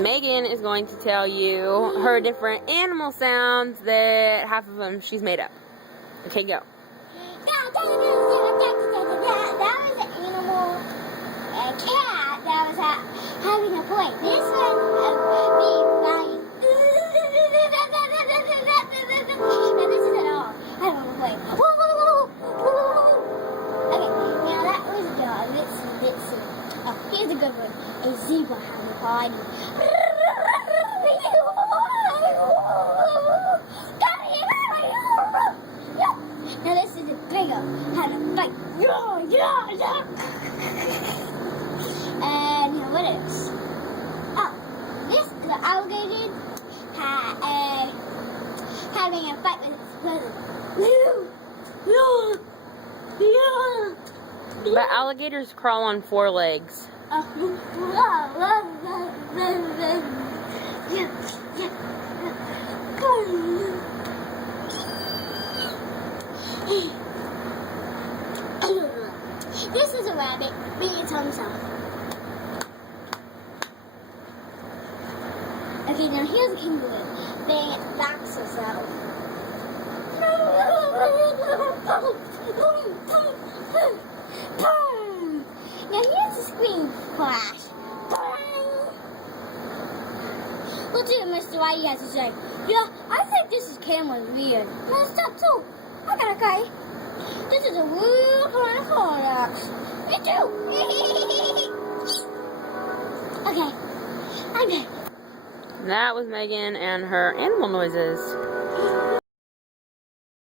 Megan is going to tell you her different animal sounds that half of them she's made up. Okay, go. That was an animal, a cat that was having a point. This one being flying. Now this isn't all. I don't want to play. Okay, now that was a dog. Let's see. Oh, here's a good one. A zebra having a party. Now this is a bigger having a fight. And what else? Oh, this the alligator having a fight with its brother. But alligators crawl on 4 legs. This is a rabbit being its own self. Okay, now here's a kangaroo being its back self. Now here's a screen crash. Let's see what Mr. Whitey has to say. Yeah, I think this camera's weird. Messed up too. I gotta cry. This is a real kind of product. Me too. Okay. I'm back. That was Megan and her animal noises.